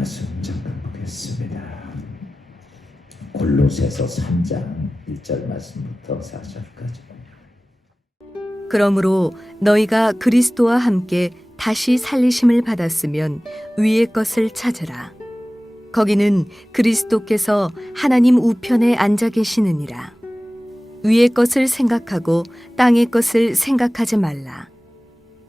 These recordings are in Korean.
말씀 잠깐 보겠습니다. 골로새서 3장 1절 말씀부터 4절까지. 그러므로 너희가 그리스도와 함께 다시 살리심을 받았으면 위의 것을 찾으라. 거기는 그리스도께서 하나님 우편에 앉아 계시느니라. 위의 것을 생각하고 땅의 것을 생각하지 말라.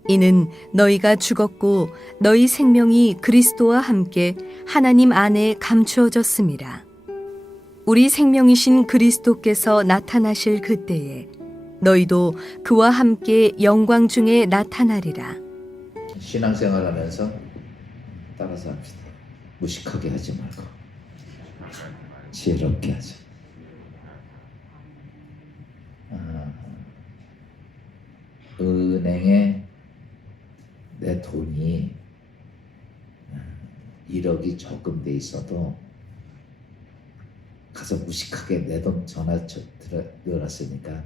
이는 너희가 죽었고 너희 생명이 그리스도와 함께 하나님 안에 감추어졌음이라. 우리 생명이신 그리스도께서 나타나실 그때에 너희도 그와 함께 영광 중에 나타나리라. 신앙생활하면서 따라서 합시다. 무식하게 하지 말고 지혜롭게 하자. 은행에 내 돈이 1억이 적금돼 있어도 가서 무식하게 내 돈 전화 넣어놨으니까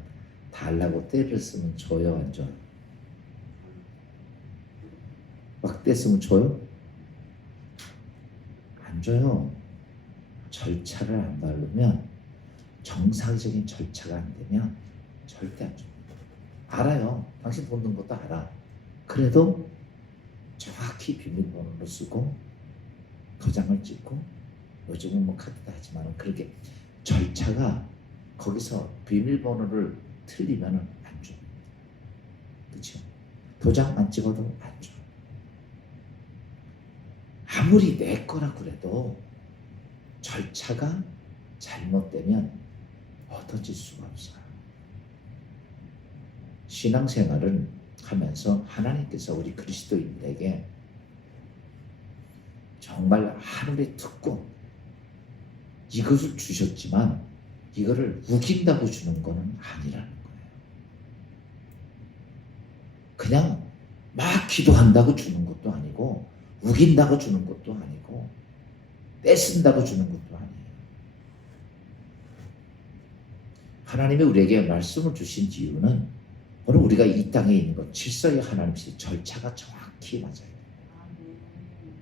달라고 떼를 쓰면 줘요, 안 줘요? 막 떼쓰면 줘요? 안 줘요. 절차를 안 바르면, 정상적인 절차가 안 되면 절대 안 줍니다. 알아요. 당신 돈 넣은 것도 알아. 그래도 정확히 비밀번호를 쓰고 도장을 찍고, 요즘은 뭐 카드도 하지만 그렇게 절차가, 거기서 비밀번호를 틀리면 안 줘. 그렇죠? 도장 안 찍어도 안 줘. 아무리 내 거라 그래도 절차가 잘못되면 얻어질 수가 없어요. 신앙생활을 하면서 하나님께서 우리 그리스도인들에게 정말 하늘의 특권, 이것을 주셨지만 이거를 우긴다고 주는 것은 아니라는 거예요. 그냥 막 기도한다고 주는 것도 아니고, 우긴다고 주는 것도 아니고, 떼쓴다고 주는 것도 아니에요. 하나님이 우리에게 말씀을 주신 이유는 오늘 우리가 이 땅에 있는 것, 질서의 하나님의 절차가 정확히 맞아요.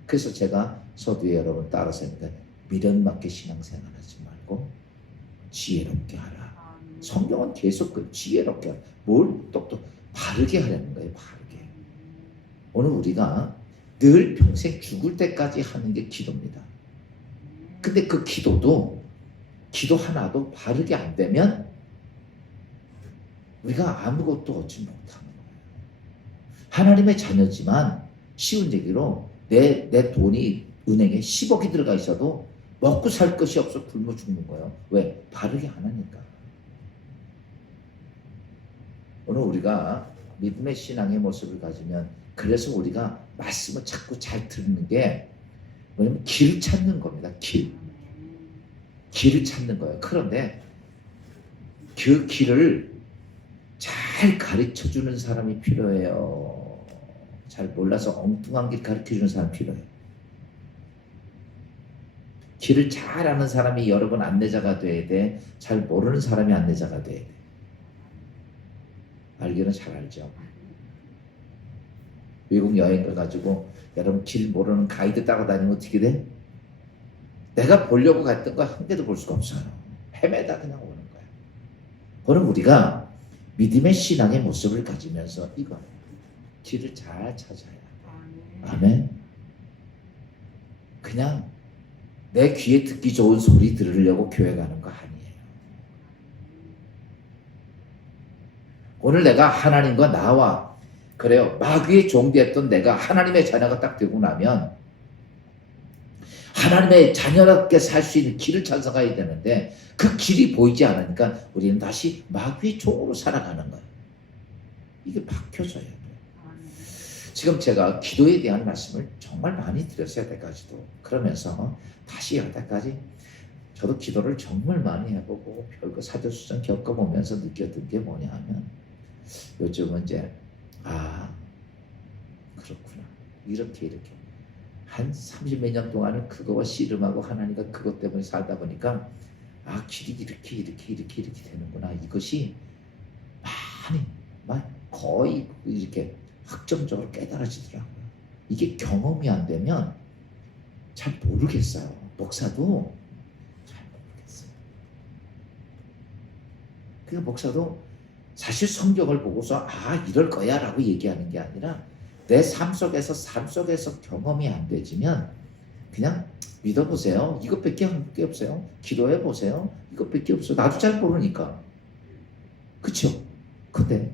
그래서 제가 서두에 여러분 따라서 하니까 미련맞게 신앙생활하지 말고 지혜롭게 하라. 성경은 계속 그 지혜롭게 하라. 뭘 똑똑 바르게 하라는 거예요. 바르게. 오늘 우리가 늘 평생 죽을 때까지 하는 게 기도입니다. 근데 그 기도도, 기도 하나도 바르게 안 되면 우리가 아무것도 얻지 못하는 거예요. 하나님의 자녀지만 쉬운 얘기로 내 돈이 은행에 10억이 들어가 있어도 먹고 살 것이 없어 굶어 죽는 거예요. 왜? 바르게 안 하니까. 오늘 우리가 믿음의 신앙의 모습을 가지면, 그래서 우리가 말씀을 자꾸 잘 듣는 게 뭐냐면 길을 찾는 겁니다. 길을 찾는 거예요. 그런데 그 길을 잘 가르쳐 주는 사람이 필요해요. 잘 몰라서 엉뚱한 길 가르쳐 주는 사람이 필요해요. 길을 잘 아는 사람이 여러분 안내자가 돼야 돼. 잘 모르는 사람이 안내자가 돼야 돼. 알기는 잘 알죠. 외국 여행 가가지고 여러분 길 모르는 가이드 따라다니면 어떻게 돼? 내가 보려고 갔던 거 한 개도 볼 수가 없어요. 헤매다 그냥 오는 거야. 그럼 우리가 믿음의 신앙의 모습을 가지면서 이거 길을 잘 찾아야 돼. 아멘. 그냥 내 귀에 듣기 좋은 소리 들으려고 교회 가는 거 아니에요. 오늘 내가 하나님과 나와, 그래요, 마귀의 종되었던 내가 하나님의 자녀가 딱 되고 나면 하나님의 자녀답게 살 수 있는 길을 찾아가야 되는데, 그 길이 보이지 않으니까 우리는 다시 마귀의 종으로 살아가는 거예요. 이게 바뀌어져야 돼요. 지금 제가 기도에 대한 말씀을 정말 많이 드렸어요, 여태까지도. 그러면서 다시 여태까지 저도 기도를 정말 많이 해보고 별거 사도수전 겪어보면서 느꼈던 게 뭐냐 하면, 요즘은 이제 그렇구나, 이렇게 한 30몇 년 동안은 그거와 씨름하고 하나님과 그것 때문에 살다 보니까 길이 이렇게 되는구나. 이것이 많이 거의 이렇게 확정적으로 깨달아지더라고요. 이게 경험이 안 되면 잘 모르겠어요. 목사도 잘 모르겠어요. 그 목사도 사실 성경을 보고서 이럴 거야 라고 얘기하는 게 아니라 내 삶 속에서 경험이 안 되지면 그냥 믿어보세요. 이것밖에 한 게 없어요. 기도해보세요. 이것밖에 없어요. 나도 잘 모르니까. 그쵸? 근데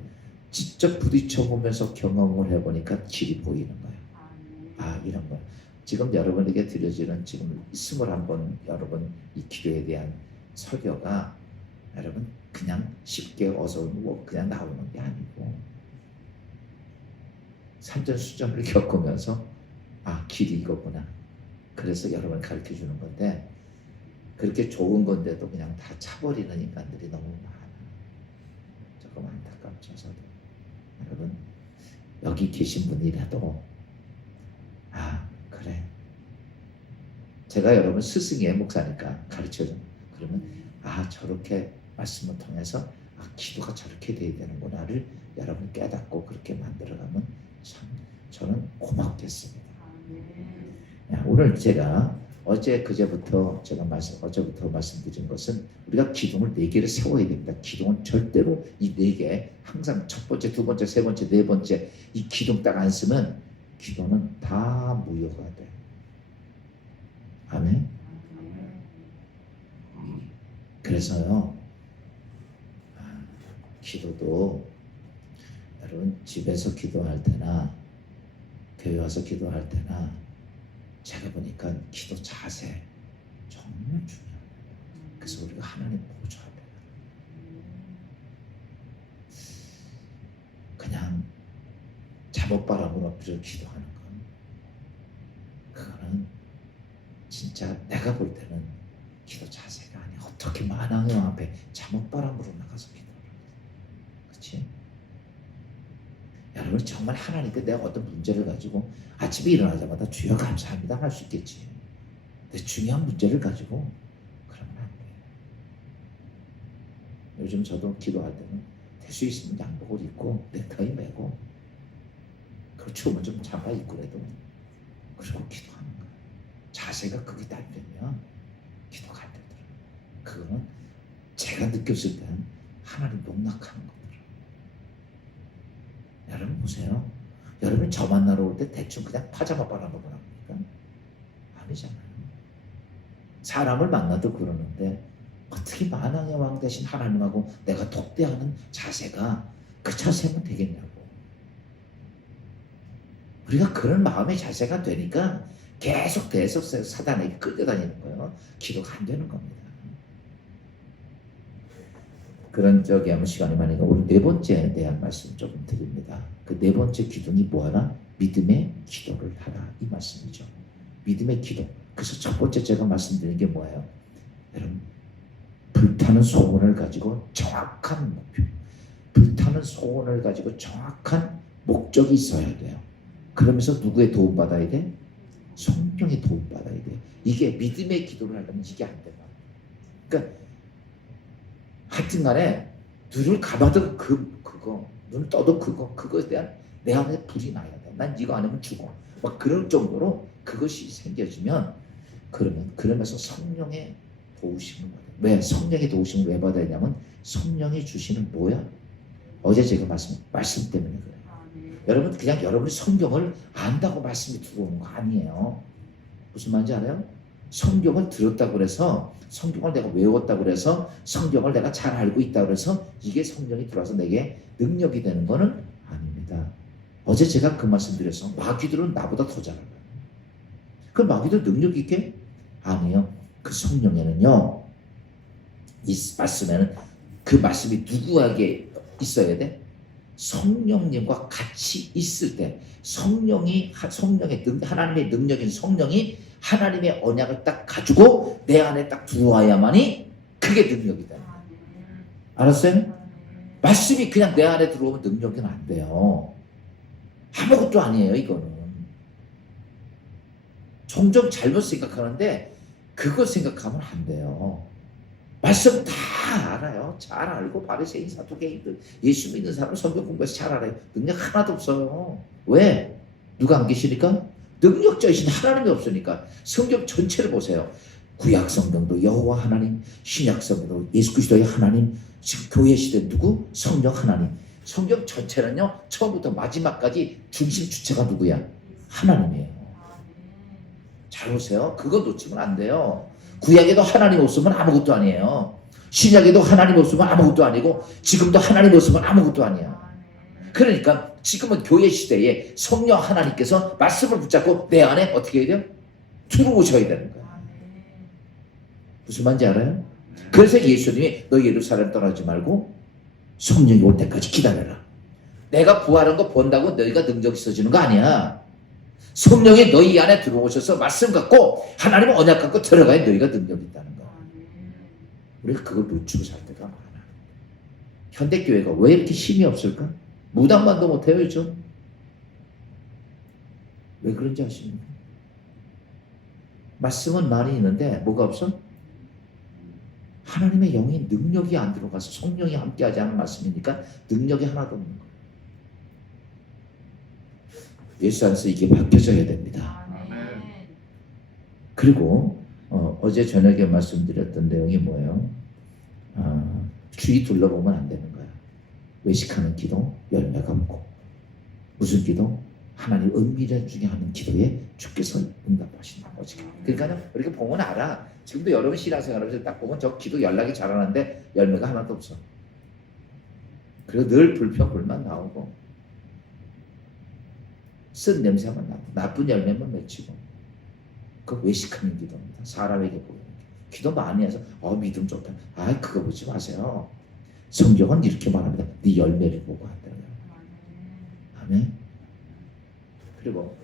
직접 부딪혀보면서 경험을 해보니까 길이 보이는 거예요. 이런 거. 지금 여러분에게 드려지는 지금 21번 여러분 이 기도에 대한 설교가 여러분 그냥 쉽게 어서 뭐 그냥 나오는 게 아니고 산전수전을 겪으면서 길이 이거구나. 그래서 여러분 가르쳐 주는 건데 그렇게 좋은 건데도 그냥 다 차버리는 인간들이 너무 많아. 조금 안타깝죠. 저도. 여러분 여기 계신 분이라도 그래. 제가 여러분 스승의 목사니까 가르쳐줘. 그러면 저렇게 말씀을 통해서 기도가 저렇게 돼야 되는구나를 여러분 깨닫고 그렇게 만들어가면 참 저는 고맙겠습니다. 오늘 제가 어제부터 말씀드린 것은 우리가 기둥을 4개를 세워야 됩니다. 기둥은 절대로 이 4개 항상 첫 번째, 두 번째, 세 번째, 네 번째 이 기둥 딱 안 쓰면 기도는 다 무효가 돼요. 아멘. 그래서요 기도도 여러분 집에서 기도할 때나 교회 와서 기도할 때나 제가 보니까 기도 자세 정말 중요합니다. 그래서 우리가 하나님 보좌 앞에 그냥 잠옷바람을 엎드려 기도하는 건 그거는 진짜 내가 볼 때는 기도 자세가 아니야. 어떻게 만왕의 왕 앞에 잠옷바람으로 나가서 기도를 하겠어. 그치? 여러분 정말 하나님께 내가 어떤 문제를 가지고 아침에 일어나자마자 주여 감사합니다 할 수 있겠지. 근데 중요한 문제를 가지고 그러면 안 돼. 요즘 저도 기도할 때는 될 수 있으면 양복을 입고 넥타이 매고 그리고 추우면 좀 잠바 입고라도 그리고 기도하는 거야. 자세가 그게 잘 되면 기도가 안 되더라. 그거는 제가 느꼈을 때는 하나님 농락하는 거더라. 여러분 보세요. 여러분 저 만나러 올 때 대충 그냥 파자마 빨아먹고 나옵니까? 아니잖아요. 사람을 만나도 그러는데 어떻게 만왕의 왕 대신 하나님하고 내가 독대하는 자세가 그 자세면 되겠냐고. 우리가 그런 마음의 자세가 되니까 계속 사단에게 끌려다니는 거예요. 기도가 안 되는 겁니다. 그런 적이 한번 시간이 많으니까 우리 4번째에 대한 말씀 조금 드립니다. 그 4번째 기둥이 뭐하라? 믿음의 기도를 하라 이 말씀이죠. 믿음의 기도. 그래서 첫 번째 제가 말씀드린 게 뭐예요? 여러분 불타는 소원을 가지고 정확한 목표, 불타는 소원을 가지고 정확한 목적이 있어야 돼요. 그러면서 누구의 도움 받아야 돼? 성령의 도움 받아야 돼. 이게 믿음의 기도를 하려면 이게 안 돼요. 그러니까 하여튼 간에 눈을 감아도 그거 눈을 떠도 그거에 대한 내 안에 불이 나야 돼. 난 이거 안 하면 죽어. 막 그럴 정도로 그것이 생겨지면 그러면서 성령의 도우심을 받아요. 왜? 성령의 도우심을 왜 받아야 되냐면 성령이 주시는 뭐야? 어제 제가 말씀 때문에 그래요. 여러분 그냥 여러분이 성경을 안다고 말씀이 들어오는 거 아니에요. 무슨 말인지 알아요? 성경을 들었다고 그래서 성경을 내가 외웠다고 그래서 성경을 내가 잘 알고 있다고 그래서 이게 성령이 들어와서 내게 능력이 되는 거는 아닙니다. 어제 제가 그 말씀 드렸어. 마귀들은 나보다 더 잘알아요. 그 마귀들 능력 있게? 아니에요. 그 성령에는요 이 말씀에는 그 말씀이 누구에게 있어야 돼? 성령님과 같이 있을 때 하나님의 능력인 성령이 하나님의 언약을 딱 가지고 내 안에 딱 들어와야만이 그게 능력이다. 알았어요? 말씀이 그냥 내 안에 들어오면 능력은 안 돼요. 아무것도 아니에요. 이거는 종종 잘못 생각하는데 그거 생각하면 안 돼요. 말씀 다 알아요. 잘 알고 바리새인 사두개인들 예수 믿는 사람 성경 공부해서 잘 알아요. 능력 하나도 없어요. 왜? 누가 안 계시니까? 능력자이신 하나님이 없으니까 성경 전체를 보세요. 구약 성경도 여호와 하나님, 신약 성경도 예수 그리스도의 하나님, 지금 교회 시대 누구? 성령 하나님. 성경 전체는요, 처음부터 마지막까지 중심 주체가 누구야? 하나님이에요. 잘 보세요. 그거 놓치면 안 돼요. 구약에도 하나님 없으면 아무것도 아니에요. 신약에도 하나님 없으면 아무것도 아니고 지금도 하나님 없으면 아무것도 아니야. 그러니까 지금은 교회 시대에 성령 하나님께서 말씀을 붙잡고 내 안에 어떻게 해야 돼요? 들어오셔야 되는 거야. 무슨 말인지 알아요? 그래서 예수님이 너 예루살렘 떠나지 말고 성령이 올 때까지 기다려라. 내가 부활한 거 본다고 너희가 능력 있어지는 거 아니야. 성령이 너희 안에 들어오셔서 말씀 갖고 하나님의 언약 갖고 들어가야 너희가 능력이 있다는 거야. 우리가 그걸 놓치고 살 때가 많아. 현대교회가 왜 이렇게 힘이 없을까? 무당만도 못해요 요즘. 왜 그런지 아십니까? 말씀은 많이 있는데 뭐가 없어? 하나님의 영의 능력이 안 들어가서 성령이 함께하지 않은 말씀이니까 능력이 하나도 없는 거예요. 예수 안에서 이게 바뀌어져야 됩니다. 그리고 어제 저녁에 말씀드렸던 내용이 뭐예요? 주위 둘러보면 안 되는 거야. 외식하는 기도 열매가 없고, 무슨 기도? 하나님 은밀한 중에 하는 기도에 주께서 응답하신다는 거지. 그러니까 이렇게 보면 알아. 지금도 여러분 신앙생활하면서 딱 보면 저 기도 연락이 잘하는데 열매가 하나도 없어. 그리고 늘 불평 불만 나오고 쓴 냄새만 나고 나쁜 열매만 맺히고. 그 외식하는 기도입니다. 사람에게 보이는 기도 많이 해서 믿음 좋다. 그거 보지 마세요. 성경은 이렇게 말합니다. 네 열매를 보고 한다는 거예요. 아멘. 그리고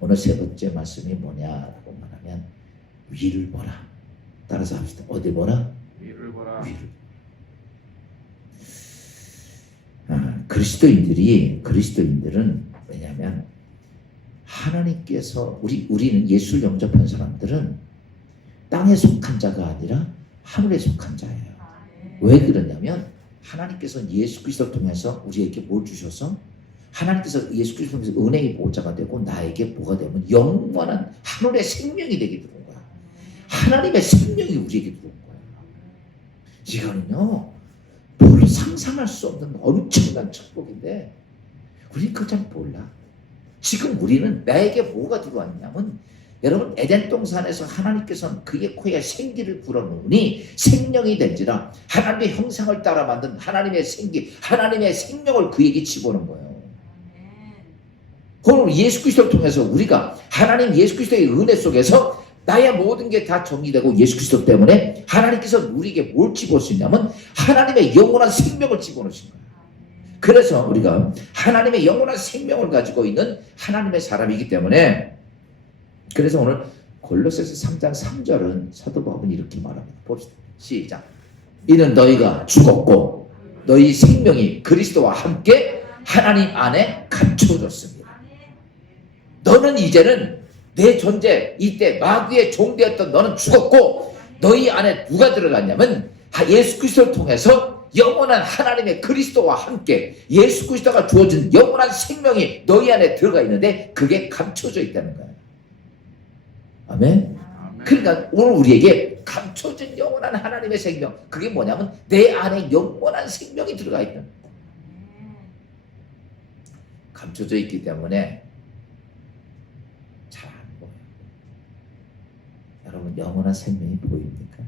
오늘 세 번째 말씀이 뭐냐라고 말하면 위를 보라. 따라서 합시다. 어디 보라? 위를 보라. 위를. 그리스도인들은 왜냐하면 하나님께서 우리는 예수를 영접한 사람들은 땅에 속한 자가 아니라 하늘에 속한 자예요. 왜 그러냐면 하나님께서 예수 그리스도를 통해서 우리에게 뭘 주셔서 하나님께서 예수 그리스도를 통해서 은혜의 보호자가 되고 나에게 뭐가 되면 영원한 하늘의 생명이 되게 들어온 거야. 하나님의 생명이 우리에게 들어온 거야. 이거는요 별로 상상할 수 없는 엄청난 축복인데 우리 그걸 잘 몰라. 지금 우리는 나에게 뭐가 들어왔냐면 여러분 에덴 동산에서 하나님께서는 그의 코에 생기를 불어넣으니 생명이 된지라 하나님의 형상을 따라 만든 하나님의 생기, 하나님의 생명을 그에게 집어넣은 거예요. 오늘 예수 그리스도를 통해서 우리가 하나님 예수 그리스도의 은혜 속에서 나의 모든 게 다 정리되고 예수 그리스도 때문에 하나님께서 우리에게 뭘 집어넣으시냐면 하나님의 영원한 생명을 집어넣으신 거예요. 그래서 우리가 하나님의 영원한 생명을 가지고 있는 하나님의 사람이기 때문에 그래서 오늘 골로새서 3장 3절은 사도 바울은 이렇게 말합니다. 봅시다. 시작. 이는 너희가 죽었고 너희 생명이 그리스도와 함께 하나님 안에 감춰졌습니다. 너는 이제는 내 존재 이때 마귀의 종되었던 너는 죽었고 너희 안에 누가 들어갔냐면 예수 그리스도를 통해서 영원한 하나님의 그리스도와 함께 예수 그리스도가 주어진 영원한 생명이 너희 안에 들어가 있는데 그게 감춰져 있다는 거예요. 아멘. 그러니까 오늘 우리에게 감춰진 영원한 하나님의 생명 그게 뭐냐면 내 안에 영원한 생명이 들어가 있는 감춰져 있기 때문에 잘 안 보여요. 여러분 영원한 생명이 보입니까?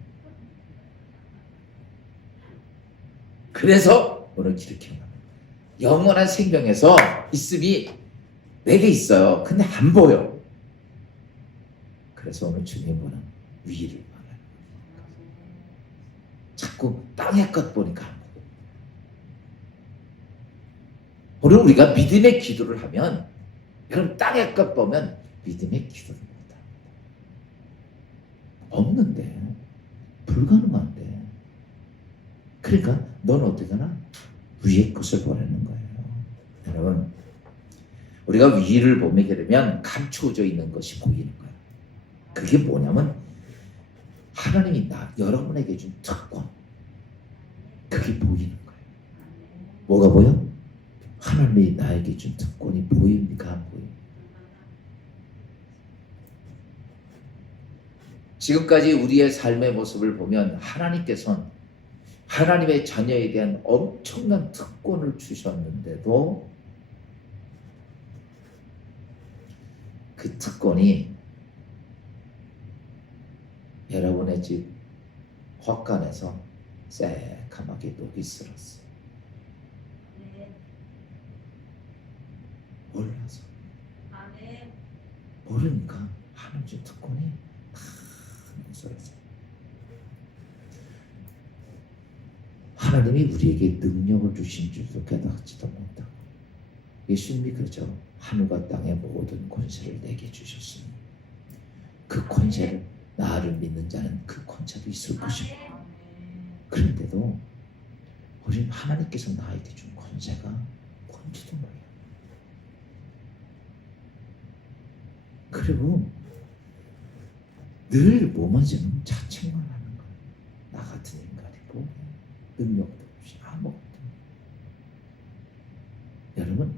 그래서 오늘 이렇게 말합니다. 영원한 생명에서 있음이 내게 있어요. 근데 안 보여. 그래서 오늘 주님은 위를 말하는 자꾸 땅의 것 보니까 안 보여. 오늘 우리가 믿음의 기도를 하면 여러분 땅의 것 보면 믿음의 기도를 못합니다. 없는데 불가능한데 그러니까 넌 어떻게 하나? 위의 것을 보내는 거예요. 여러분 우리가 위를 보게 되면 감추어져 있는 것이 보이는 거예요. 그게 뭐냐면 하나님이 여러분에게 준 특권 그게 보이는 거예요. 뭐가 보여? 하나님이 나에게 준 특권이 보입니까? 안 보입니까? 지금까지 우리의 삶의 모습을 보면 하나님께서는 하나님의 자녀에 대한 엄청난 특권을 주셨는데도 그 특권이 여러분의 집 헛간에서 새카맣게 녹이 슬었어요. 몰라서. 모르니까 하나님 주 특권이 다 녹슬었어요. 하나님이 우리에게 능력을 주신 줄도 깨닫지도 못하고 예수님이 그러죠. 하늘과 땅의 모든 권세를 내게 주셨으니 그 권세를 나를 믿는 자는 그 권세도 있을 것이고 그런데도 우리는 하나님께서 나에게 준 권세가 뭔지도 몰라요. 그리고 늘 뭐만지는 자책만 하는 거예요. 나 같은 인간이고 능력도 없이 아무것도. 여러분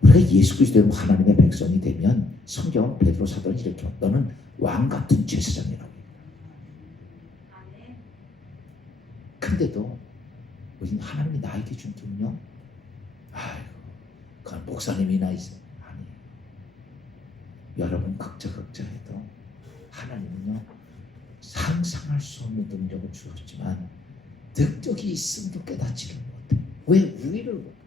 우리가 예수 그리스도의 하나님의 백성이 되면 성경은 베드로 사도는 이렇게 너는 왕 같은 제사장이라고 해요. 근데도 우리는 하나님이 나에게 준 능력 아이고 그건 목사님이나 있어. 아니에요. 여러분 극자해도 하나님은요 상상할 수 없는 능력을 주었지만 능력이 있음도 깨닫지를 못해. 왜 우리를 못합니까?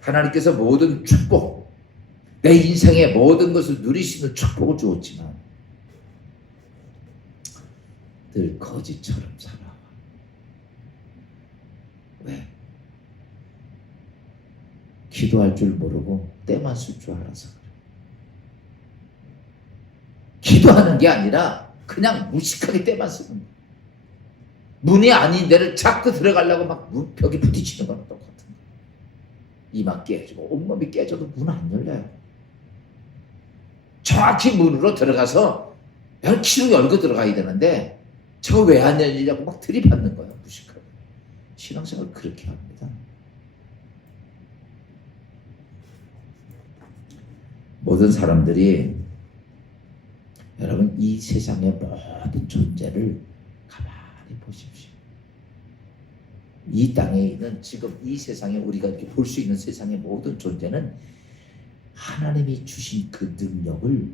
하나님께서 모든 축복, 내 인생의 모든 것을 누릴 수 있는 축복을 주었지만 늘 거지처럼 살아와. 왜? 기도할 줄 모르고 때만 쓸 줄 알아서 그래. 기도하는 게 아니라 그냥 무식하게 때만 쓰는 거야. 문이 아닌 데를 자꾸 들어가려고 막 벽에 부딪히는 거랑 똑같은 거야. 이마 깨지고 온몸이 깨져도 문 안 열려요. 정확히 문으로 들어가서 키로 열고 들어가야 되는데 저거 왜 안 열리냐고 막 들이받는 거예요. 무식하게. 신앙생활 그렇게 합니다. 모든 사람들이 여러분 이 세상의 모든 존재를 가만히 보십시오. 이 땅에 있는 지금 이 세상에 우리가 이렇게 볼 수 있는 세상의 모든 존재는 하나님이 주신 그 능력을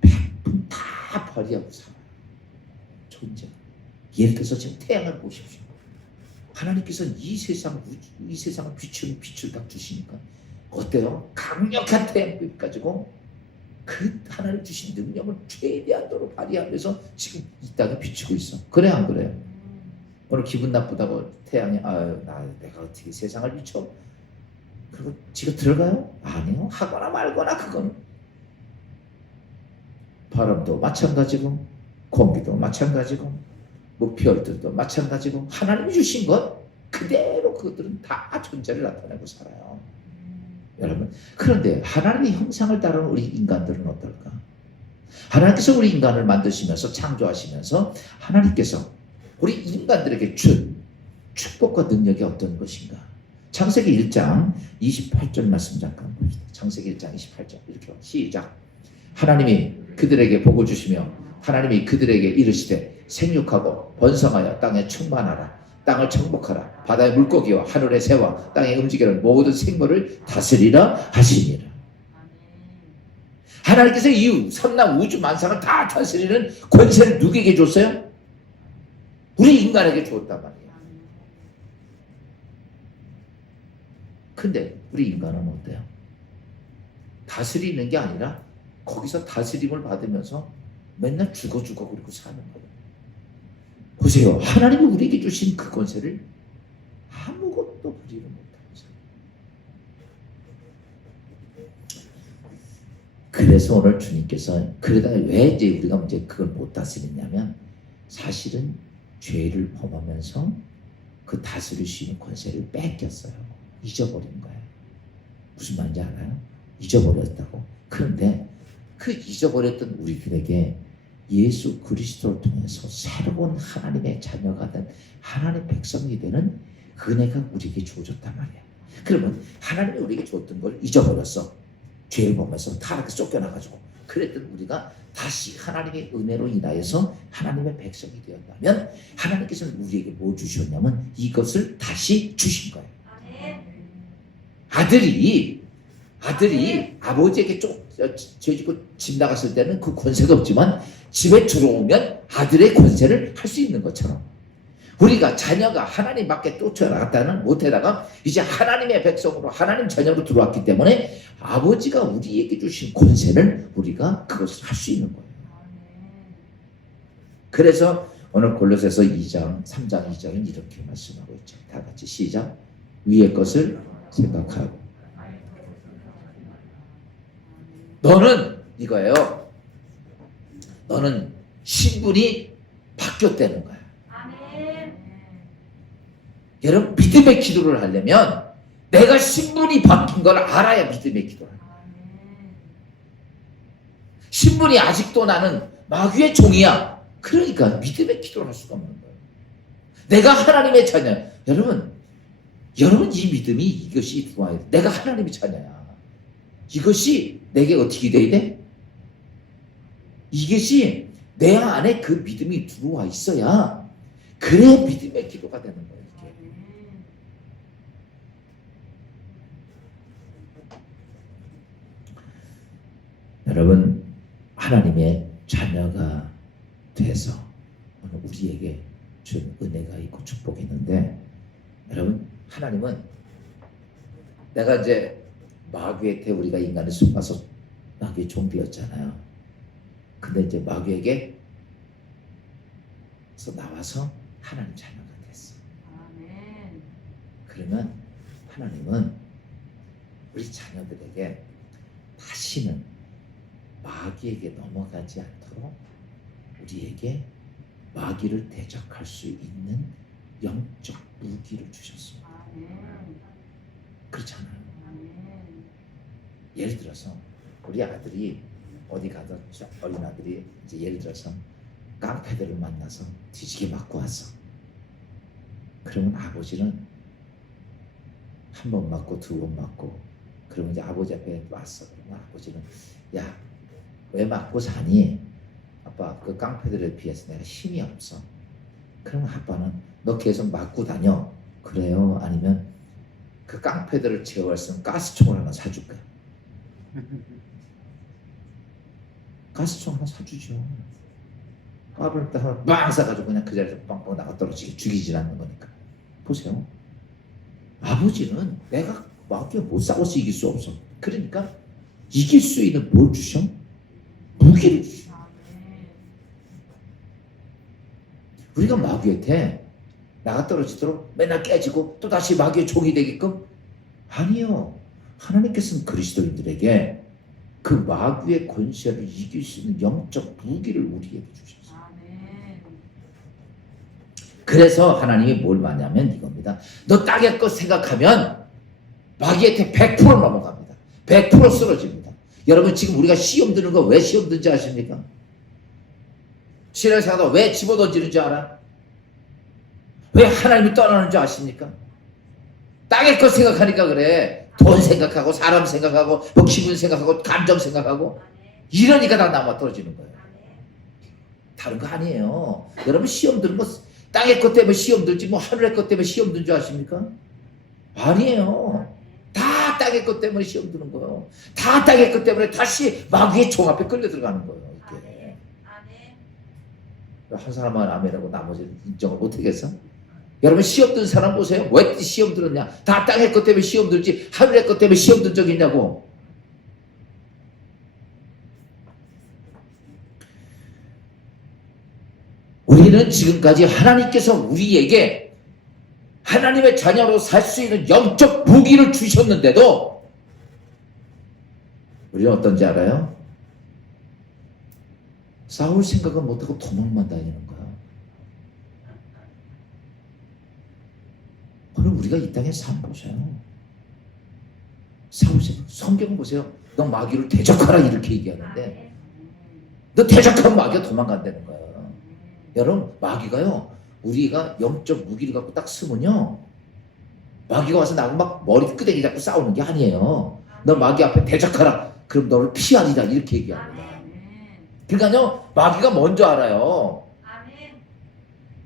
100분 다 발휘하고 살아요. 존재. 예를 들어서 지금 태양을 보십시오. 하나님께서는 이 세상을 비추는 빛을 딱 주시니까 어때요? 강력한 태양빛 가지고 그 하나님 주신 능력을 최대한도로 발휘하면서 지금 이 땅에 비추고 있어. 그래 안 그래요? 오늘 기분 나쁘다고 태양이 내가 어떻게 세상을 비춰? 그리고 지가 들어가요? 아니요. 하거나 말거나 그건 바람도 마찬가지고 공기도 마찬가지고 뭐 별들도 마찬가지고 하나님이 주신 것 그대로 그것들은 다 존재를 나타내고 살아요. 여러분 그런데 하나님의 형상을 따르는 우리 인간들은 어떨까? 하나님께서 우리 인간을 만드시면서 창조하시면서 하나님께서 우리 인간들에게 준 축복과 능력이 어떤 것인가? 창세기 1장 28절 말씀 잠깐 봅시다. 창세기 1장 28절 이렇게 시작. 하나님이 그들에게 복을 주시며 하나님이 그들에게 이르시되 생육하고 번성하여 땅에 충만하라. 땅을 정복하라. 바다의 물고기와 하늘의 새와 땅에 움직이는 모든 생물을 다스리라 하시니라. 하나님께서 이 선남 우주 만상을 다 다스리는 권세를 누구에게 줬어요? 우리 인간에게 줬단 말이에요. 근데 우리 인간은 어때요? 다스리는 게 아니라 거기서 다스림을 받으면서 맨날 죽어 그리고 사는 거예요. 보세요. 하나님이 우리에게 주신 그 권세를 아무것도 부리를 못하고 살아요. 그래서 오늘 주님께서 그러다 왜 이제 우리가 이제 그걸 못 다스리냐면 사실은 죄를 범하면서 그 다스릴 수 있는 권세를 뺏겼어요. 잊어버린 거예요. 무슨 말인지 알아요? 잊어버렸다고. 그런데 그 잊어버렸던 우리들에게 예수 그리스도를 통해서 새로운 하나님의 자녀가 된 하나님의 백성이 되는 은혜가 우리에게 주어졌단 말이에요. 그러면 하나님이 우리에게 줬던 걸 잊어버렸어. 죄를 보면서 타락해 쫓겨나가지고 그랬던 우리가 다시 하나님의 은혜로 인하여서 하나님의 백성이 되었다면 하나님께서는 우리에게 뭐 주셨냐면 이것을 다시 주신 거예요. 아들이 아버지에게 죄 짓고 집 나갔을 때는 그 권세가 없지만 집에 들어오면 아들의 권세를 할 수 있는 것처럼 우리가 자녀가 하나님 밖에 쫓아나갔다는 못해다가 이제 하나님의 백성으로 하나님 자녀로 들어왔기 때문에 아버지가 우리에게 주신 권세를 우리가 그것을 할 수 있는 거예요. 그래서 오늘 골로새서 2장 3장 2장은 이렇게 말씀하고 있죠. 다 같이 시작. 위의 것을 생각하고 너는 이거예요. 너는 신분이 바뀌었다는 거야. 여러분 믿음의 기도를 하려면 내가 신분이 바뀐 걸 알아야 믿음의 기도를 해요. 신분이 아직도 나는 마귀의 종이야. 그러니까 믿음의 기도를 할 수가 없는 거예요. 내가 하나님의 자녀. 여러분 이 믿음이 이것이 들어와야 돼. 내가 하나님의 자녀야. 이것이 내게 어떻게 돼야 돼? 이것이 내 안에 그 믿음이 들어와 있어야 그래 믿음의 기도가 되는 거예요. 여러분 하나님의 자녀가 돼서 오늘 우리에게 준 은혜가 있고 축복이 있는데 여러분 하나님은 내가 이제 마귀의 태 우리가 인간을 속아서 마귀의 좀비였잖아요. 근데 이제 마귀에게서 나와서 하나님 자녀가 됐어. 그러면 하나님은 우리 자녀들에게 다시는 마귀에게 넘어가지 않도록 우리에게 마귀를 대적할 수 있는 영적 무기를 주셨습니다. 그렇잖아요. 예를 들어서 우리 아들이 어디 가든 어린 아들이 이제 예를 들어서 깡패들을 만나서 뒤지게 맞고 왔어. 그러면 아버지는 한 번 맞고 두 번 맞고 그러면 이제 아버지 앞에 왔어. 그러면 아버지는 야, 왜 맞고 사니? 아빠 그 깡패들에 비해서 내가 힘이 없어. 그러면 아빠는 너 계속 맞고 다녀. 그래요? 아니면 그 깡패들을 제어할 수 있는 가스총을 하나 사줄까? 가스총 하나 사주죠. 까불 때 하나 빵 사가지고 그냥 그 자리에서 빵빵 나가 떨어지게 죽이질 않는 거니까. 보세요. 아버지는 내가 마귀와 못 싸워서 이길 수 없어. 그러니까 이길 수 있는 뭘 주셔? 무기를 주셔. 우리가 마귀한테 나가 떨어지도록 맨날 깨지고 또 다시 마귀의 종이 되게끔? 아니요. 하나님께서는 그리스도인들에게 그 마귀의 권세를 이길 수 있는 영적 무기를 우리에게 주셨어요. 그래서 하나님이 뭘 말하냐면 이겁니다. 너 땅의 것 생각하면 마귀한테 100% 넘어갑니다. 100% 쓰러집니다. 여러분 지금 우리가 시험 드는 거 왜 시험 든지 아십니까? 신앙생활하다 왜 집어던지는 줄 알아? 왜 하나님이 떠나는 줄 아십니까? 땅의 것 생각하니까 그래. 돈 생각하고 사람 생각하고 뭐 기분 생각하고 감정 생각하고 이러니까 다 남아 떨어지는 거예요. 다른 거 아니에요. 여러분 시험 드는 거 땅의 것 때문에 시험 들지 뭐 하늘의 것 때문에 시험 든 줄 아십니까? 아니에요. 다 땅의 것 때문에 시험 드는 거예요. 다 땅의 것 때문에 다시 마귀의 종 앞에 끌려 들어가는 거예요. 이게. 한 사람만 아멘하고 나머지는 인정을 못하겠어? 여러분 시험 든 사람 보세요. 왜 시험 들었냐? 다 땅의 것 때문에 시험 들지 하늘의 것 때문에 시험 든 적 있냐고. 우리는 지금까지 하나님께서 우리에게 하나님의 자녀로 살 수 있는 영적 무기를 주셨는데도 우리는 어떤지 알아요? 싸울 생각은 못하고 도망만 다니는 거야. 오늘 우리가 이 땅에 삶 보세요. 싸울 생각, 성경 보세요. 너 마귀를 대적하라 이렇게 얘기하는데 너 대적하면 마귀가 도망간다는 거야. 여러분 마귀가요 우리가 영적 무기를 갖고 딱 쓰면요 마귀가 와서 나하고 막 머리 끄댕이 잡고 싸우는 게 아니에요. 너 마귀 앞에 대적하라 그럼 너를 피하리라 이렇게 얘기합니다. 그러니까요 마귀가 먼저 알아요.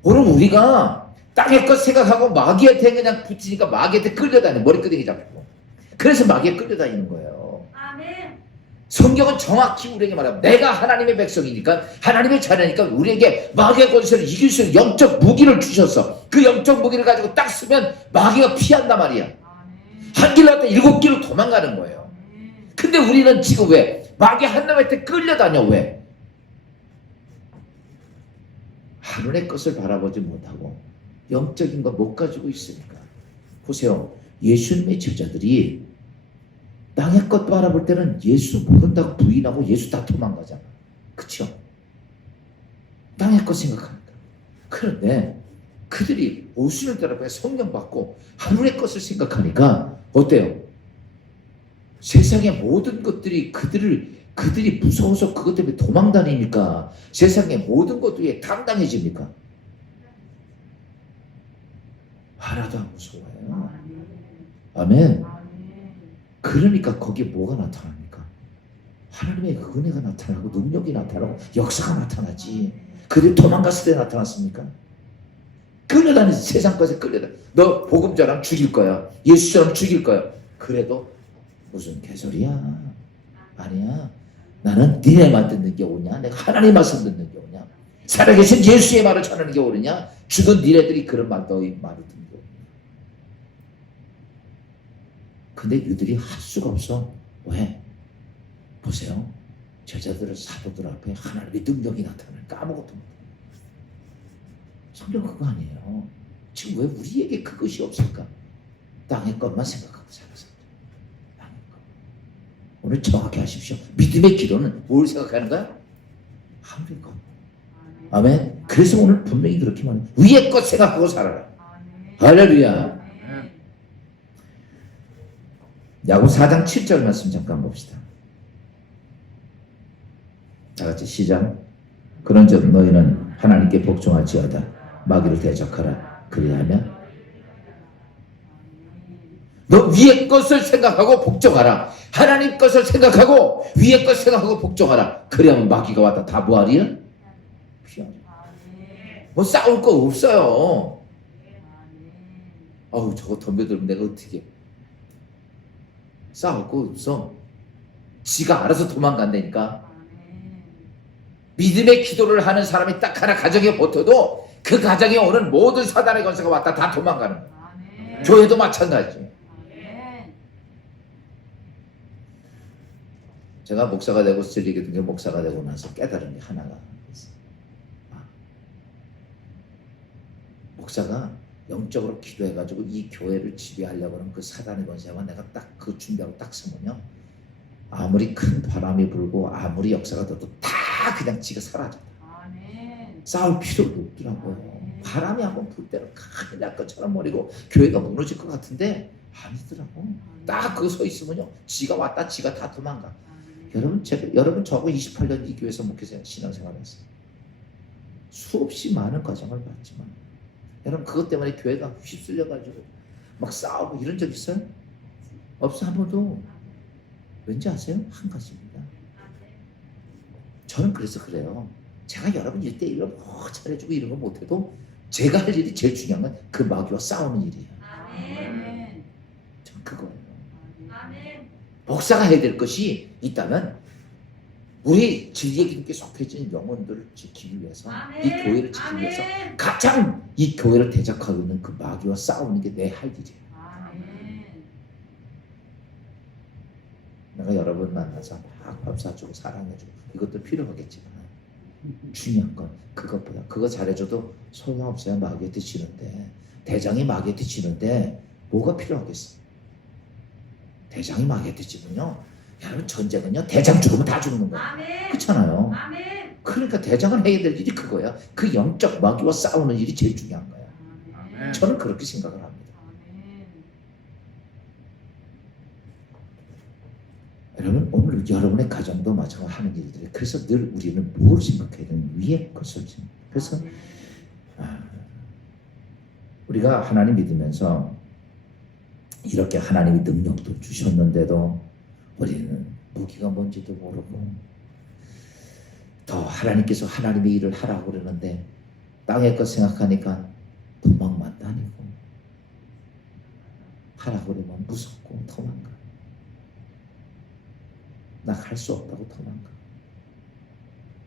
오늘 우리가 땅의 것 생각하고 마귀한테 그냥 붙이니까 마귀한테 끌려다니는 머리끄댕이 잡히고 그래서 마귀에 끌려다니는 거예요. 성경은 정확히 우리에게 말합니다. 내가 하나님의 백성이니까 하나님의 자녀니까 우리에게 마귀의 권세를 이길 수 있는 영적 무기를 주셔서 그 영적 무기를 가지고 딱 쓰면 마귀가 피한단 말이야. 한 길로 갔다 7길로 도망가는 거예요. 근데 우리는 지금 왜 마귀 한 놈한테 끌려다녀? 왜? 하늘의 것을 바라보지 못하고 영적인 거 못 가지고 있으니까. 보세요. 예수님의 제자들이 땅의 것 바라볼 때는 예수 모른다고 부인하고 예수 다 도망가잖아. 그쵸? 땅의 것 생각합니다. 그런데 그들이 오순을 따라 성령 받고 하늘의 것을 생각하니까 어때요? 세상의 모든 것들이 그들이 무서워서 그것 때문에 도망다니니까 세상의 모든 것들이 당당해집니까? 하나도 안 무서워요. 아멘. 그러니까 거기에 뭐가 나타납니까? 하나님의 은혜가 나타나고 능력이 나타나고 역사가 나타나지. 그들이 도망갔을 때 나타났습니까? 끌려다니지. 세상 것에 끌려다니. 너 복음자랑 죽일 거야. 예수처럼 죽일 거야. 그래도 무슨 개소리야. 아니야. 나는 니네 말 듣는 게 오냐? 내가 하나님 말씀 듣는 게 오냐? 살아계신 예수의 말을 전하는 게 옳으냐? 죽은 니네들이 그런 너희 말을 듣는 게 옳으냐? 근데 이들이 할 수가 없어. 왜? 보세요. 제자들은 사도들 앞에 하나님의 능력이 나타나니까 아무것도 못해. 성경 그거 아니에요. 지금 왜 우리에게 그것이 없을까? 땅의 것만 생각하고 살아서. 땅의 것. 오늘 정확히 하십시오. 믿음의 기도는 뭘 생각하는 거야? 하늘의 것. 아멘. 그래서 오늘 분명히 그렇게 말해요. 위의 것 생각하고 살아라. 할렐루야. 야고 4장 7절 말씀 잠깐 봅시다. 다 같이 시작. 그런즉 너희는 하나님께 복종할지어다. 마귀를 대적하라. 그리하면 너 위의 것을 생각하고 복종하라. 하나님 것을 생각하고 위의 것을 생각하고 복종하라. 그러면 마귀가 왔다 다 뭐하리야? 피하리야. 뭐 싸울 거 없어요. 아우 저거 덤벼들면 내가 어떻게 싸울 거 없어. 지가 알아서 도망간다니까. 믿음의 기도를 하는 사람이 딱 하나 가정에 버텨도 그 가정에 오는 모든 사단의 권세가 왔다 다 도망가는 거야. 교회도 마찬가지. 제가 목사가 되고 진리게 된 게 목사가 되고 나서 깨달은 게 하나가 있어요. 목사가 영적으로 기도해가지고 이 교회를 지배하려고 하는 그 사단의 권세와 내가 딱 그 준비하고 딱 서면요. 아무리 큰 바람이 불고 아무리 역사가 돼도 다 그냥 지가 사라져. 싸울 필요도 없더라고요. 바람이 한번 불 때는 큰일 날 것처럼 버리고 교회가 무너질 것 같은데 아니더라고. 딱 그거 서 있으면요. 지가 왔다 지가 다 도망가. 여러분 저하고 28년 이 교회에서 목회자 신앙생활했어요. 수없이 많은 과정을 봤지만 여러분 그것 때문에 교회가 휩쓸려가지고 막 싸우고 이런 적 있어요? 없어 한 번도. 왠지 아세요? 한 가지입니다. 저는 그래서 그래요. 제가 여러분 1대1로 뭐 잘해주고 이런 거 못해도 제가 할 일이 제일 중요한 건 그 마귀와 싸우는 일이에요. 전 그거예요. 목사가 해야 될 것이 있다면 우리 진리의 기름께 속해진 영혼들을 지키기 위해서 이 교회를 지키기 위해서 가장 이 교회를 대적하고 있는 그 마귀와 싸우는 게 내 할 일이에요. 내가 여러분 만나서 막 밥 사주고 사랑해주고 이것도 필요하겠지만 중요한 건 그것보다 그거 잘해줘도 소용없어요. 마귀한테 지는데 대장이 마귀한테 지는데 뭐가 필요하겠어? 대장이 마귀한테 지면요 여러분 전쟁은요 대장 죽으면 다 죽는 거야. 그렇잖아요. 그러니까 대장을 해야 될 일이 그거야. 그 영적 마귀와 싸우는 일이 제일 중요한 거야. 저는 그렇게 생각을 합니다. 여러분 오늘 여러분의 가정도 마찬가지로 하는 일들이 그래서 늘 우리는 뭘 생각해야 되는 위의 것을 생각. 그래서 우리가 하나님 믿으면서 이렇게 하나님이 능력도 주셨는데도 우리는 무기가 뭔지도 모르고 더 하나님께서 하나님의 일을 하라고 그러는데 땅의 것 생각하니까 도망만 다니고 하라고 그러면 무섭고 도망가. 나 갈 수 없다고 도망가.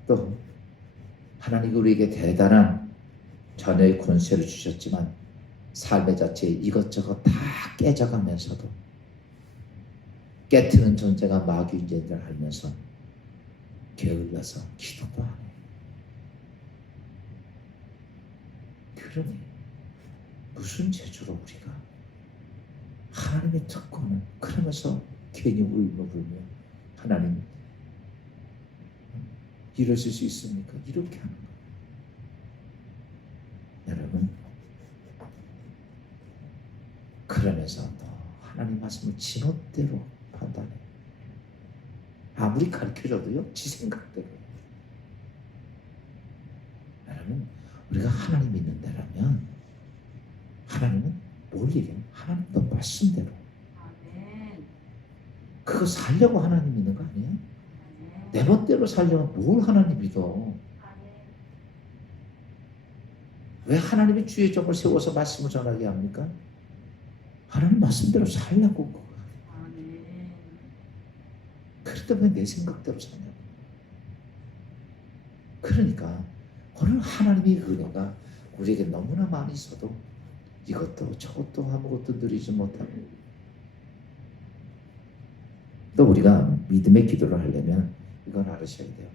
또 하나님이 우리에게 대단한 자녀의 권세를 주셨지만 삶의 자체에 이것저것 다 깨져가면서도 깨트는 존재가 마귀인 줄 알면서 게을러서 기도도 안 해. 그러니 무슨 재주로 우리가 하나님의 특권을 그러면서 괜히 울며불며 하나님 이러실 수 있습니까? 이렇게 하는 거예요. 여러분, 그러면서 또 하나님 말씀을 지멋대로 판단해. 아무리 가르쳐줘도요, 지 생각대로. 여러분, 우리가 하나님 믿는 데라면 하나님은 뭘 얘기해요? 하나님도 말씀대로. 그거 살려고 하나님 믿는 거 아니에요? 내 멋대로 살려면 뭘 하나님 믿어? 왜 하나님이 주의 종을 세워서 말씀을 전하게 합니까? 하나님 말씀대로 살려고. 그렇다 왜 내 생각대로 사냐고. 그러니까 오늘 하나님의 은혜가 우리에게 너무나 많이 있어도 이것도 저것도 아무것도 누리지 못하고, 또 우리가 믿음의 기도를 하려면 이건 알으셔야 돼요.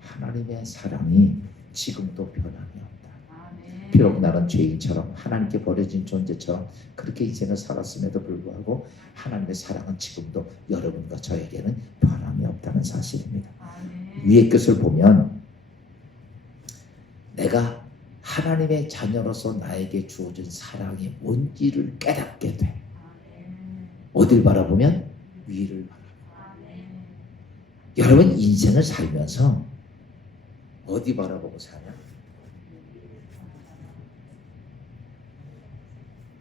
하나님의 사랑이 지금도 변함이 없다. 비록 나는 죄인처럼 하나님께 버려진 존재처럼 그렇게 인생을 살았음에도 불구하고 하나님의 사랑은 지금도 여러분과 저에게는 변함이 없다는 사실입니다. 위의 것을 보면 내가 하나님의 자녀로서 나에게 주어진 사랑이 뭔지를 깨닫게 돼. 어딜 바라보면 위를 바라보면. 여러분 인생을 살면서 어디 바라보고 사냐?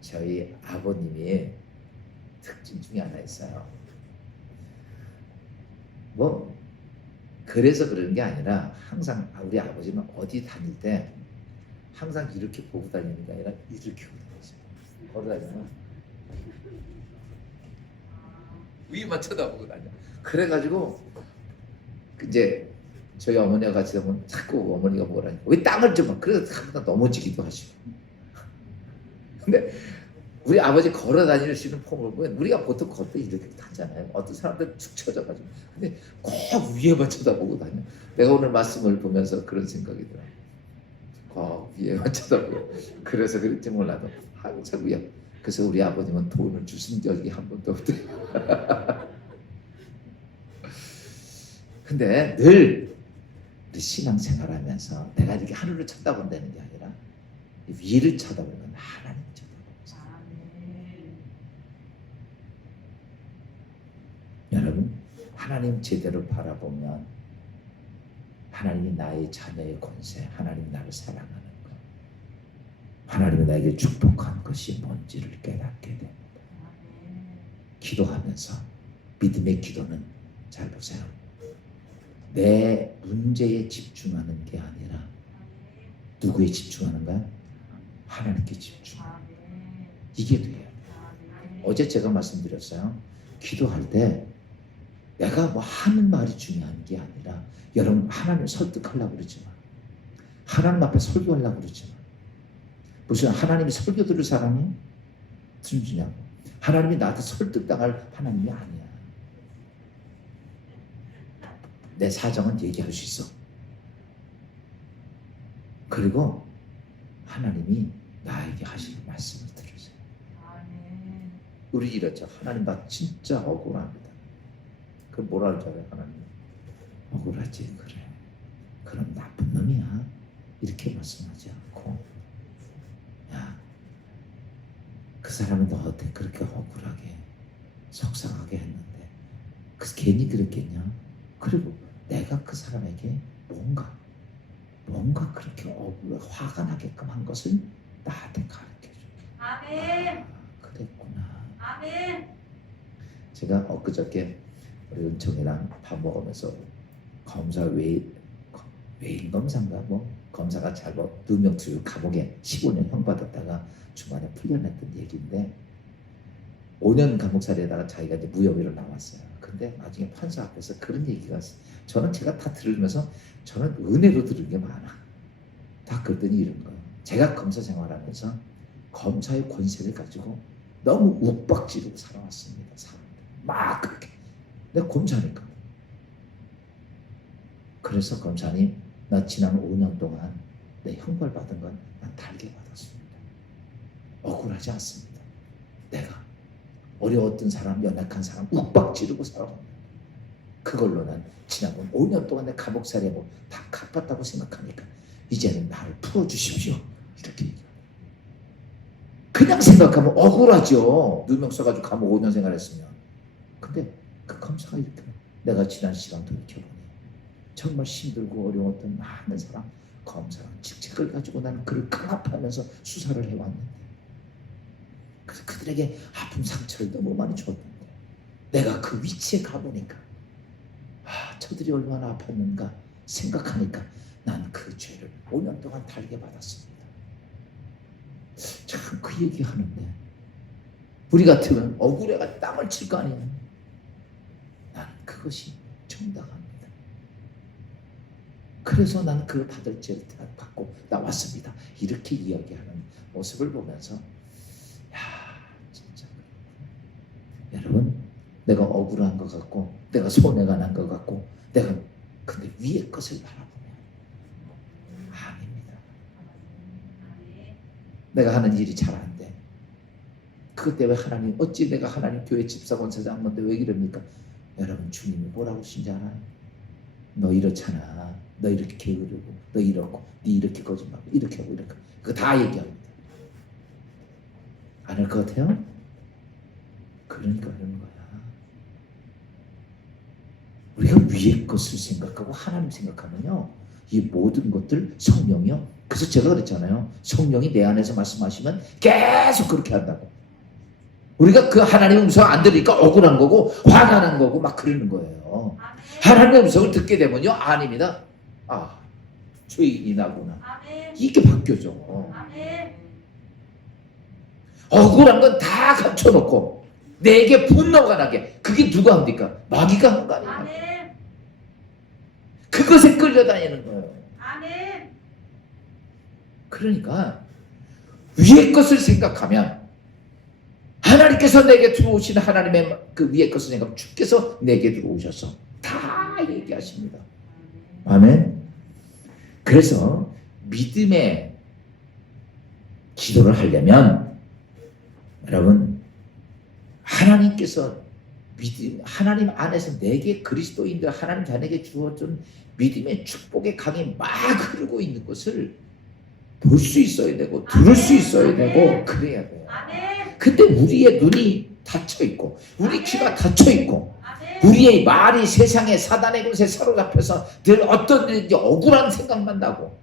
저희 아버님이 특징 중에 하나 있어요. 뭐 그래서 그런 게 아니라 항상 우리 아버지는 어디 다닐 때 항상 이렇게 보고 다니는 게 아니라 이렇게 보고 다니세요. 걸어 다니면 위만 쳐다보고 다녀. 그래가지고 이제 저희 어머니가 같이 보면 자꾸 어머니가 뭐라니까 왜 땅을 좀 그래서 항상 넘어지기도 하시고. 근데 우리 아버지 걸어 다니시는 폼을 보면 우리가 보통 걷을 때 이렇게 다잖아요. 어떤 사람들은 축 처져가지고. 근데 꼭 위에만 쳐다보고 다녀. 내가 오늘 말씀을 보면서 그런 생각이 들어요. 꼭 위에만 쳐다보고. 그래서 그럴지 몰라도 항상 위에. 그래서 우리 아버님은 돈을 주신 적이 한 번도 없대요. 근데 늘 신앙생활하면서 내가 이렇게 하늘을 쳐다본다는 게 아니라 위를 쳐다보면 하나님 쳐다보고. 여러분 하나님 제대로 바라보면 하나님이 나의 자녀의 권세, 하나님이 나를 사랑하는 것, 하나님이 나에게 축복한 것이 뭔지를 깨닫게 됩니다. 기도하면서 믿음의 기도는 잘 보세요. 내 문제에 집중하는 게 아니라 누구에 집중하는가? 하나님께 집중하는 거. 이게 돼요. 어제 제가 말씀드렸어요. 기도할 때 내가 뭐 하는 말이 중요한 게 아니라 여러분 하나님을 설득하려고 그러지 마. 하나님 앞에 설교하려고 그러지 마. 무슨 하나님이 설교 들을 사람이 들으냐고. 하나님이 나한테 설득당할 하나님이 아니야. 내 사정은 얘기할 수 있어. 그리고 하나님이 나에게 하시는 말씀을 들으세요. 우리 이렇죠. 하나님 나 진짜 억울합니다. 그 뭐라 하잖아요. 하나님 억울하지. 그래. 그럼 나쁜 놈이야. 이렇게 말씀하지 않고 야, 그 사람은 너한테 그렇게 억울하게 속상하게 했는데 그 괜히 그랬겠냐. 그리고 내가 그 사람에게 뭔가 그렇게 화가 나게끔 한 것을 나한테 가르쳐줘. 아멘. 아, 그랬구나. 아멘. 제가 엊그저께 우리 은총이랑 밥 먹으면서 검사 외인 검사인가 뭐 검사가 잘못 누명투 감옥에 15년 형 받았다가 중간에 풀려냈던 얘기인데 5년 감옥살이에다가 자기가 이제 무혐의로 나왔어요. 근데 나중에 판사 앞에서 그런 얘기가 저는 제가 다 들으면서 저는 은혜로 들은 게 많아. 다 그랬더니 이런 거예요. 제가 검사 생활하면서 검사의 권세를 가지고 너무 욱박지르고 살아왔습니다. 사람들 막 그렇게. 내가 검사니까. 그래서 검사님 나 지난 5년 동안 내 형벌 받은 건 난 달게 받았습니다. 억울하지 않습니다. 내가 어려웠던 사람, 연약한 사람 욱박지르고 살아갑니다. 그걸로 난 지난번 5년 동안 내 감옥살이 다 갚았다고 생각하니까 이제는 나를 풀어주십시오. 이렇게 얘기합니다. 그냥 생각하면 억울하죠. 누명 써가지고 감옥 5년 생활했으면. 근데 그 검사가 이렇게 내가 지난 시간 돌이켜보니 정말 힘들고 어려웠던 많은 사람 검사랑 직책을 가지고 나는 그를 강압하면서 수사를 해왔는데 그래서 그들에게 아픔 상처를 너무 많이 줬는데 내가 그 위치에 가보니까 저들이 얼마나 아팠는가 생각하니까 난 그 죄를 5년 동안 달게 받았습니다. 참 그 얘기 하는데 우리 같으면 억울해가 땀을 칠 거 아니에요. 난 그것이 정당합니다. 그래서 나는 그 받을 죄를 받고 나왔습니다. 이렇게 이야기하는 모습을 보면서 진짜 여러분 내가 억울한 것 같고 내가 손해가 난 것 같고 내가 근데 위의 것을 바라보면 아닙니다. 내가 하는 일이 잘 안 돼. 그것 때문에 하나님 어찌 내가 하나님 교회 집사권사장 건데 왜 이럽니까? 여러분 주님이 뭐라고 하신지 알아요? 너 이렇잖아. 너 이렇게 게으르고 너 이렇고 네 이렇게 거짓말하고 이렇게 하고 이렇게 그거 다 얘기합니다. 안 할 것 같아요? 그러니까 그러는 거야. 우리가 위의 것을 생각하고 하나님 생각하면요 이 모든 것들 성령이요. 그래서 제가 그랬잖아요. 성령이 내 안에서 말씀하시면 계속 그렇게 한다고. 우리가 그 하나님의 음성 안 들으니까 억울한 거고 화나는 거고 막 그러는 거예요. 하나님의 음성을 듣게 되면요 아닙니다. 죄인이 나구나. 이게 바뀌어져. 억울한 건 다 감춰놓고 내게 분노가 나게 그게 누가 합니까? 마귀가 한 거 아니에요. 그것에 끌려다니는 거예요. 그러니까 위의 것을 생각하면 하나님께서 내게 들어오신 하나님의 그 위의 것을 생각하면 주께서 내게 들어오셔서 다 얘기하십니다. 아멘. 그래서 믿음의 기도를 하려면 여러분 하나님께서 하나님 안에서 내게 그리스도인들 하나님 자녀에게 주어준 믿음의 축복의 강이 막 흐르고 있는 것을 볼 수 있어야 되고 들을 수 있어야 되고 그래야 돼요. 근데 우리의 눈이 닫혀 있고 우리 귀가 닫혀 있고 우리의 말이 세상에 사단의 것에 사로잡혀서 늘 어떤 일인지 억울한 생각만 나고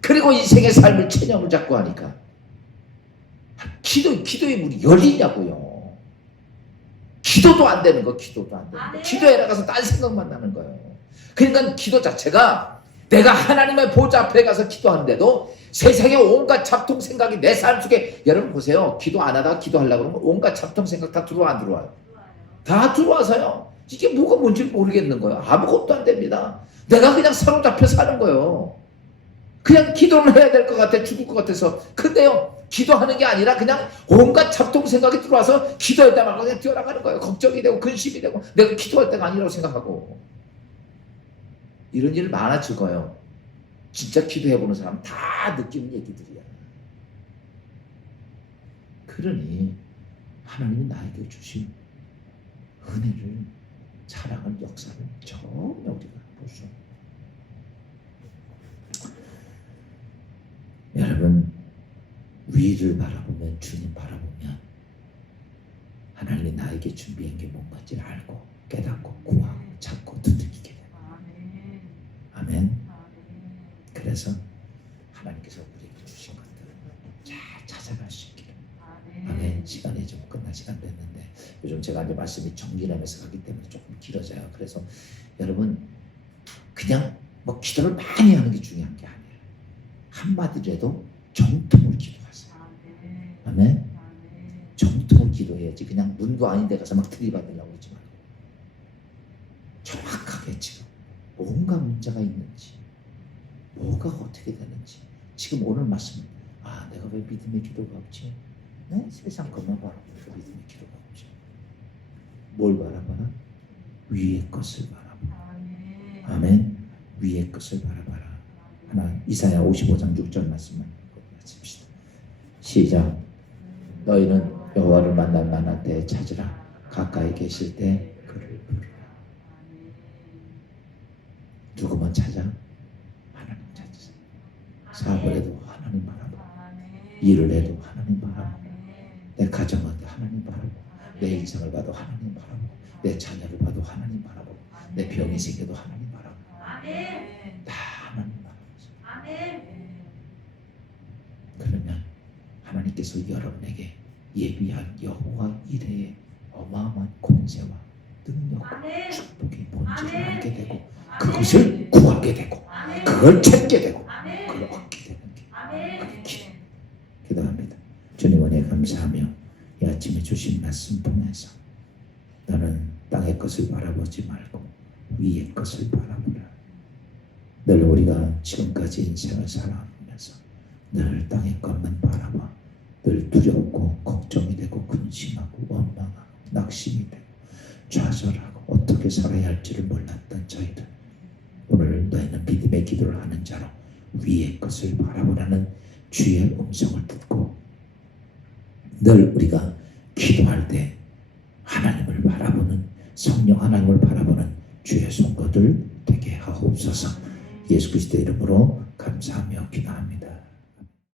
그리고 인생의 삶을 체념을 잡고 하니까 기도의 문이 열리냐고요. 기도도 안 되는 거 기도도 안 되는 거 기도에 나가서 딴 생각만 나는 거예요. 그러니까 기도 자체가 내가 하나님의 보좌 앞에 가서 기도하는데도 세상에 온갖 잡통 생각이 내 삶 속에 여러분 보세요. 기도 안 하다가 기도하려고 그러면 온갖 잡통 생각 다 들어와 안 들어와요? 다 들어와서요. 이게 뭐가 뭔지 모르겠는 거예요. 아무것도 안 됩니다. 내가 그냥 사로잡혀 사는 거예요. 그냥 기도를 해야 될 것 같아 죽을 것 같아서 근데요 기도하는 게 아니라 그냥 온갖 잡통 생각이 들어와서 기도했다 말고 그냥 뛰어나가는 거예요. 걱정이 되고 근심이 되고 내가 기도할 때가 아니라고 생각하고 이런 일 많아질 거예요. 진짜 기도해보는 사람 다 느끼는 얘기들이야. 그러니 하나님이 나에게 주신 은혜를 사랑을 역사를 전혀 우리가 볼 수 없는 여러분 위를 바라보면 주님 바라보면 하나님이 나에게 준비한 게 뭔가를 알고 깨닫고 구하고 찾고 두들기게 돼요. 아멘. 그래서 하나님께서 우리에게 주신 것들을 잘 찾아갈 수 있기를. 아멘. 시간이 좀 끝날 시간 됐는데 요즘 제가 이제 말씀이 정리하면서 가기 때문에 조금 길어져요. 그래서 여러분 그냥 뭐 기도를 많이 하는 게 중요한 게 아니에요. 한마디라도 정통으로 기도하세요. 아멘. 정통으로 기도해야지 그냥 문도 아닌 데 가서 막 들이받으려고 그러지 말고 정확하게 지금 뭔가 문제가 있는지 뭐가 어떻게 되는지 지금 오늘 말씀은 내가 왜 믿음의 기도가 없지? 네? 세상 것만 바라보고 믿음의 기도가 없지. 뭘 바라봐라? 위의 것을 바라봐. 아멘. 위의 것을 바라봐라. 하나 이사야 55장 6절 말씀을 읽읍시다. 시작. 너희는 여호와를 만날 만한 때에 찾으라. 가까이 계실 때 그를 부르라. 누구만 찾아? 하나님 찾으세요. 사업을 해도 하나님 바라보고 일을 해도 하나님 바라보고 내 가정을 하나님 바라보고 내 인생을 봐도 하나님 바라보고 내 자녀를 봐도 하나님 바라보고 내 병이 생겨도 하나님 바라보고 다 하나님 바라보세요. 그러면 하나님께서 여러분에게 예비한 여호와 이레의 어마어마한 권세와 능력과 축복의 본질을 알게 되고 그것을 구하게 되고 그걸 찾게 되고 그걸 얻게 되는 게 기도합니다. 주님 은혜 감사하며 이 아침에 주신 말씀 통해서 나는 땅의 것을 바라보지 말고 위의 것을 바라보라. 늘 우리가 지금까지 인생을 살아가면서 늘 땅의 것만 바라봐 늘 두렵고 걱정이 되고 근심하고 원망하고 낙심이 되고 좌절하고 어떻게 살아야 할지를 몰랐던 저희들 오늘 너희는 믿음의 기도를 하는 자로 위의 것을 바라보라는 주의 음성을 듣고 늘 우리가 기도할 때 하나님을 바라보는 성령 하나님을 바라보는 주의 성도들 되게 하옵소서. 예수 그리스도의 이름으로 감사하며 기도합니다.